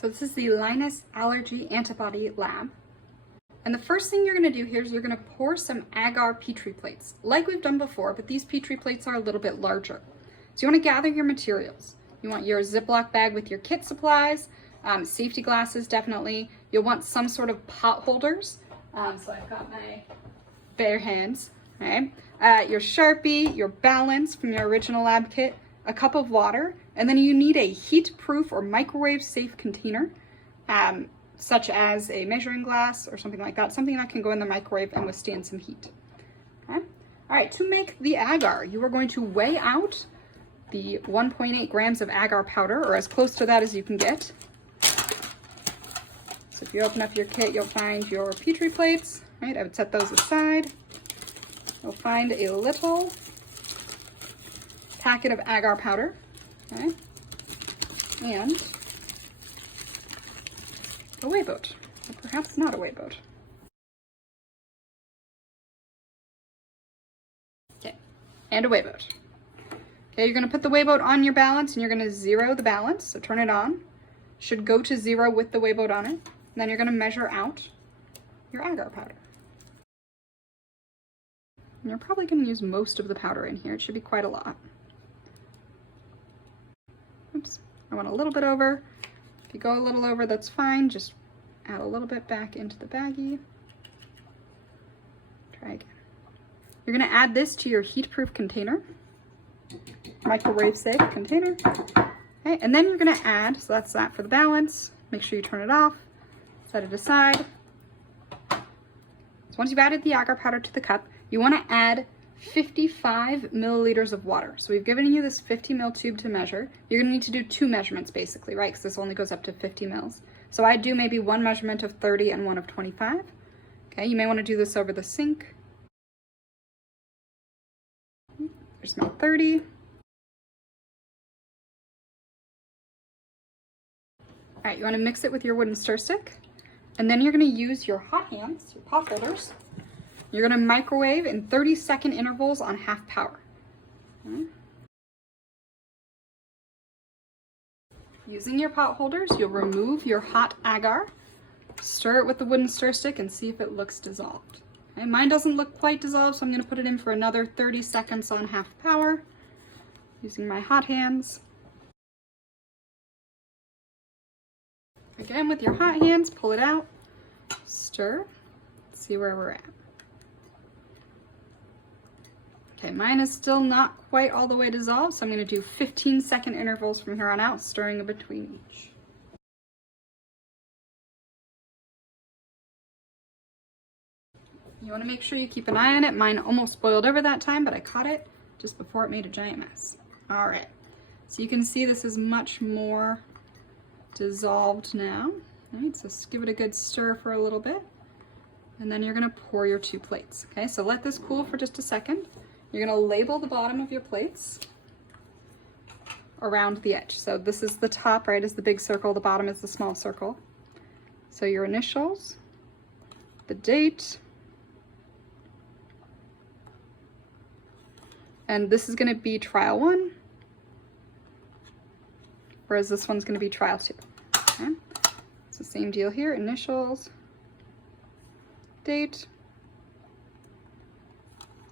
So this is the Linus Allergy Antibody Lab. And the first thing you're gonna do here is you're gonna pour some agar Petri plates, like we've done before, but these Petri plates are a little bit larger. So you wanna gather your materials. You want your Ziploc bag with your kit supplies, safety glasses, definitely. You'll want some sort of pot holders. So I've got my bare hands, okay? Your Sharpie, your balance from your original lab kit, a cup of water, and then you need a heat-proof or microwave-safe container, such as a measuring glass or something like that, something that can go in the microwave and withstand some heat. Okay? All right, to make the agar, you are going to weigh out the 1.8 grams of agar powder, or as close to that as you can get. So if you open up your kit, you'll find your Petri plates, right? I would set those aside. You'll find a little packet of agar powder, okay? And a weigh boat, or perhaps not a weigh boat. Okay, and a weigh boat. Okay, you're gonna put the weigh boat on your balance and you're gonna zero the balance, so turn it on. Should go to 0 with the weigh boat on it. And then you're gonna measure out your agar powder. And you're probably gonna use most of the powder in here. It should be quite a lot. Oops, I went a little bit over. If you go a little over, that's fine. Just add a little bit back into the baggie. Try again. You're gonna add this to your heat-proof container, microwave-safe container. Okay, and then you're gonna add, so that's that for the balance. Make sure you turn it off, set it aside. So once you've added the agar powder to the cup, you wanna add 55 milliliters of water. So we've given you this 50 ml tube to measure. You're gonna need to do 2 measurements basically, right? Because this only goes up to 50 mils. So I do maybe 1 measurement of 30 and 1 of 25. Okay, you may wanna do this over the sink. There's my 30. All right, you wanna mix it with your wooden stir stick, and then you're gonna use your hot hands, your pot holders. You're gonna microwave in 30-second intervals on half power. Okay. Using your pot holders, you'll remove your hot agar, stir it with the wooden stir stick, and see if it looks dissolved. Okay, mine doesn't look quite dissolved, so I'm gonna put it in for another 30 seconds on half power, using my hot hands. Again, with your hot hands, pull it out, stir, see where we're at. Okay, mine is still not quite all the way dissolved, so I'm gonna do 15-second intervals from here on out, stirring in between each. You wanna make sure you keep an eye on it. Mine almost boiled over that time, but I caught it just before it made a giant mess. All right, so you can see this is much more dissolved now. All right, so give it a good stir for a little bit, and then you're gonna pour your 2 plates. Okay, so let this cool for just a second. You're gonna label the bottom of your plates around the edge. So this is the top, right, is the big circle, the bottom is the small circle. So your initials, the date, and this is gonna be trial 1, whereas this one's gonna be trial 2. Okay? It's the same deal here, initials, date,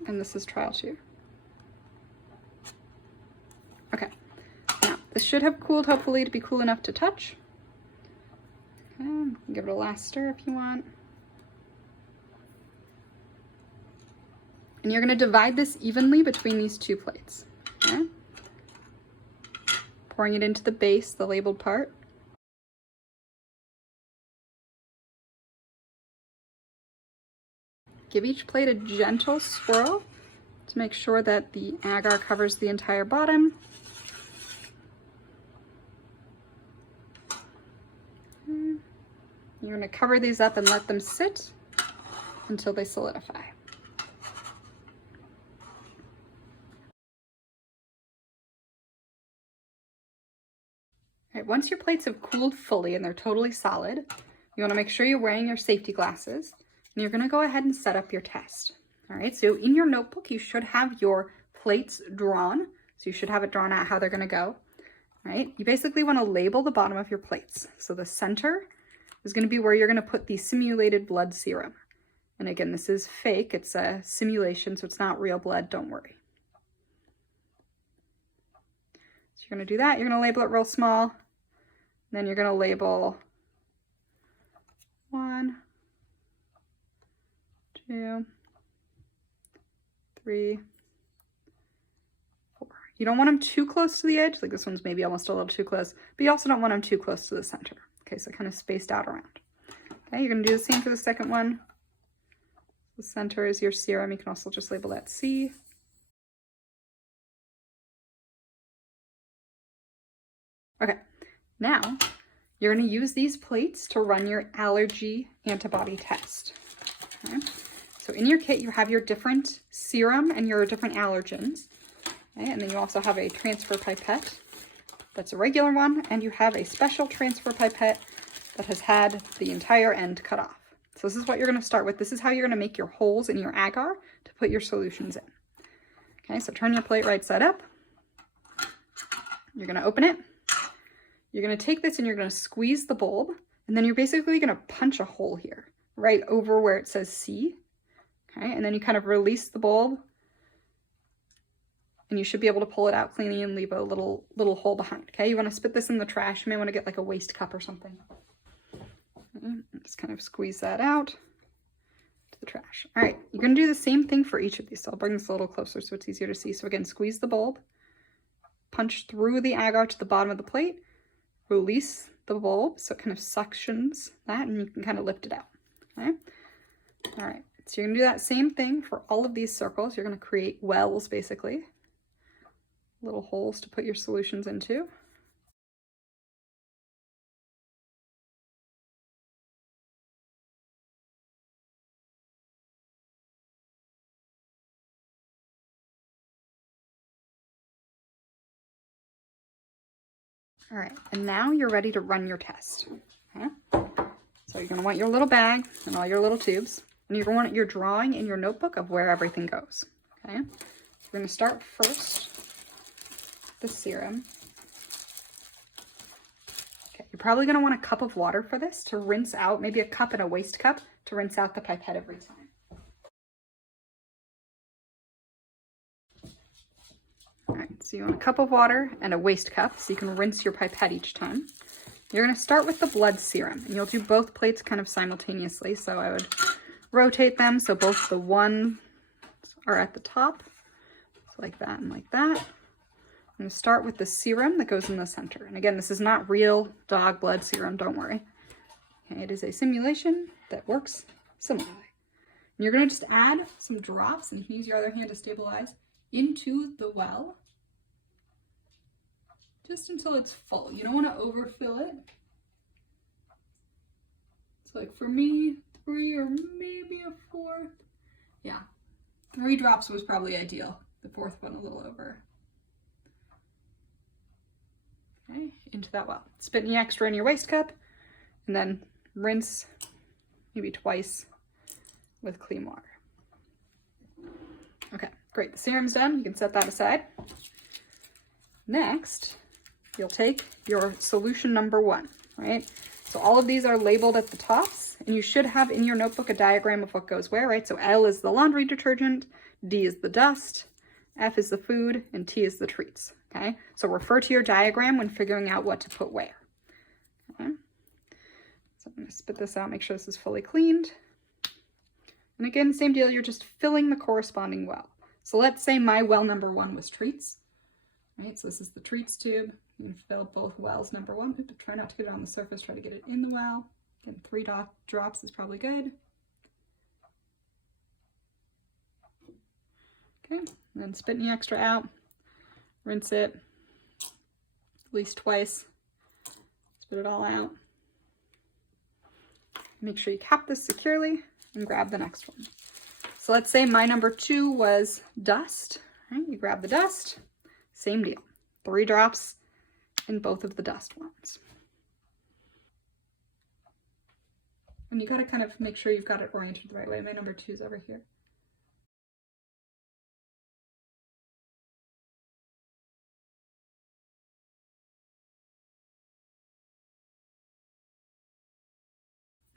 and this is trial 2. Okay, now this should have cooled, hopefully, to be cool enough to touch. Okay, give it a last stir if you want. And you're gonna divide this evenly between these 2 plates. Okay? Pouring it into the base, the labeled part. Give each plate a gentle swirl to make sure that the agar covers the entire bottom. You're gonna cover these up and let them sit until they solidify. All right, once your plates have cooled fully and they're totally solid, you wanna make sure you're wearing your safety glasses. And you're gonna go ahead and set up your test. All right, so in your notebook, you should have your plates drawn. So you should have it drawn out how they're gonna go. right? You basically want to label the bottom of your plates. So the center is going to be where you're going to put the simulated blood serum. And again, this is fake. It's a simulation, so it's not real blood. Don't worry. So you're going to do that. You're going to label it real small. Then you're going to label 1, 2, 3, 4. You don't want them too close to the edge. Like this one's maybe almost a little too close, but you also don't want them too close to the center. Okay, so kind of spaced out around. Okay, you're going to do the same for the second one. The center is your serum. You can also just label that C. Okay, now you're going to use these plates to run your allergy antibody test. Okay. So in your kit, you have your different serum and your different allergens. Okay. And then you also have a transfer pipette. That's a regular one. And you have a special transfer pipette that has had the entire end cut off. So this is what you're going to start with. This is how you're going to make your holes in your agar to put your solutions in. Okay, so turn your plate right side up. You're going to open it. You're going to take this and you're going to squeeze the bulb, and then you're basically going to punch a hole here, right over where it says C. Okay, and then you kind of release the bulb, and you should be able to pull it out cleanly and leave a little hole behind. Okay, you want to spit this in the trash. You may want to get like a waste cup or something. Just kind of squeeze that out to the trash. All right, you're going to do the same thing for each of these. So I'll bring this a little closer so it's easier to see. So again, squeeze the bulb, punch through the agar to the bottom of the plate, release the bulb so it kind of suctions that, and you can kind of lift it out. Okay. All right. So you're going to do that same thing for all of these circles. You're going to create wells, basically. Little holes to put your solutions into. All right, and now you're ready to run your test. Okay? So you're going to want your little bag and all your little tubes, and you're going to want your drawing in your notebook of where everything goes. Okay? So we're going to start first the serum. Okay, you're probably going to want a cup of water for this to rinse out, maybe a cup and a waste cup to rinse out the pipette every time. All right, so you want a cup of water and a waste cup so you can rinse your pipette each time. You're going to start with the blood serum, and you'll do both plates kind of simultaneously. So I would rotate them so both the ones are at the top, so like that and like that. I'm going to start with the serum that goes in the center. And again, this is not real dog blood serum, don't worry. Okay, it is a simulation that works similarly. And you're going to just add some drops, and you can use your other hand to stabilize, into the well, just until it's full. You don't want to overfill it. So like for me, 3 or maybe a 4. Yeah, 3 drops was probably ideal. The 4th one a little over. Okay, into that well. Spit any extra in your waste cup, and then rinse maybe twice with clean water. Okay, great. The serum's done. You can set that aside. Next, you'll take your solution number 1, right? So all of these are labeled at the tops, and you should have in your notebook a diagram of what goes where, right? So L is the laundry detergent, D is the dust, F is the food, and T is the treats, okay? So refer to your diagram when figuring out what to put where. Okay? So I'm going to spit this out, make sure this is fully cleaned. And again, same deal, you're just filling the corresponding well. So let's say my well number 1 was treats, right? So this is the treats tube. You can fill both wells number 1. Try not to get it on the surface, try to get it in the well. Again, 3 drops is probably good. Okay, and then spit any extra out, rinse it at least twice, spit it all out. Make sure you cap this securely and grab the next one. So let's say my number 2 was dust. Right? You grab the dust, same deal. 3 drops in both of the dust ones. And you gotta kind of make sure you've got it oriented the right way. My number 2 is over here.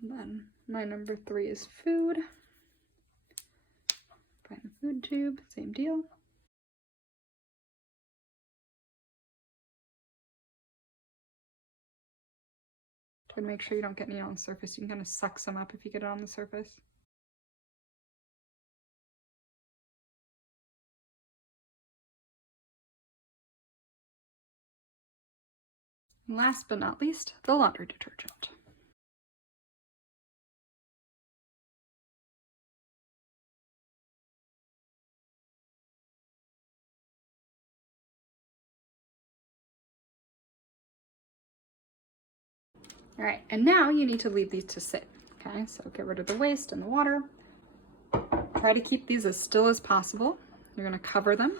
And then my number 3 is food. Find the food tube, same deal. Try to make sure you don't get any on the surface. You can kind of suck some up if you get it on the surface. And last but not least, the laundry detergent. All right, and now you need to leave these to sit, okay? So get rid of the waste and the water. Try to keep these as still as possible. You're gonna cover them.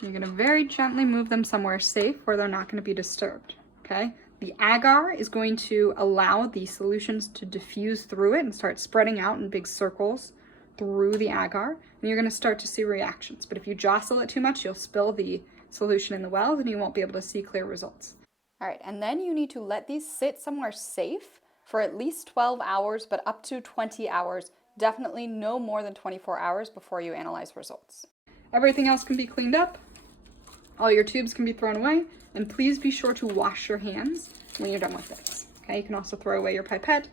You're gonna very gently move them somewhere safe where they're not gonna be disturbed, okay? The agar is going to allow the solutions to diffuse through it and start spreading out in big circles through the agar, and you're gonna start to see reactions. But if you jostle it too much, you'll spill the solution in the wells and you won't be able to see clear results. All right, and then you need to let these sit somewhere safe for at least 12 hours, but up to 20 hours. Definitely no more than 24 hours before you analyze results. Everything else can be cleaned up. All your tubes can be thrown away, and please be sure to wash your hands when you're done with this. Okay, you can also throw away your pipette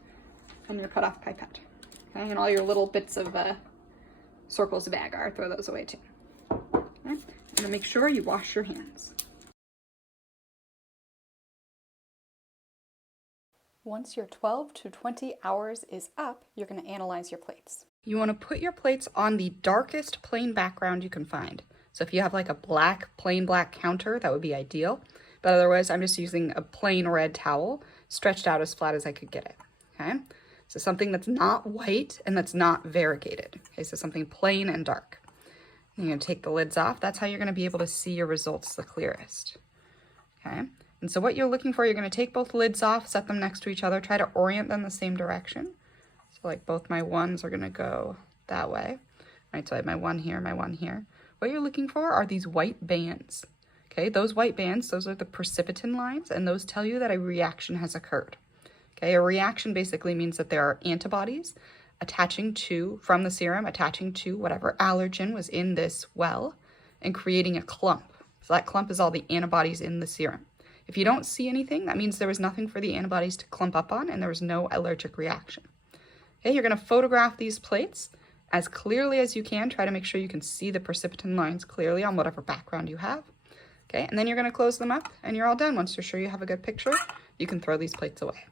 and your cut-off pipette. Okay, and all your little bits of circles of agar, throw those away too. Okay, and make sure you wash your hands. Once your 12 to 20 hours is up, you're going to analyze your plates. You want to put your plates on the darkest plain background you can find. So if you have like a plain black counter, that would be ideal. But otherwise, I'm just using a plain red towel stretched out as flat as I could get it. Okay, so something that's not white and that's not variegated. Okay, so something plain and dark. You're going to take the lids off. That's how you're going to be able to see your results the clearest. Okay. And so what you're looking for, you're going to take both lids off, set them next to each other, try to orient them the same direction. So like both my ones are going to go that way. Right, so I have my one here, my one here. What you're looking for are these white bands. Okay, those white bands, those are the precipitin lines, and those tell you that a reaction has occurred. Okay, a reaction basically means that there are antibodies attaching to, from the serum, attaching to whatever allergen was in this well and creating a clump. So that clump is all the antibodies in the serum. If you don't see anything, that means there was nothing for the antibodies to clump up on and there was no allergic reaction. Okay, you're going to photograph these plates as clearly as you can. Try to make sure you can see the precipitin lines clearly on whatever background you have. Okay, and then you're going to close them up and you're all done. Once you're sure you have a good picture, you can throw these plates away.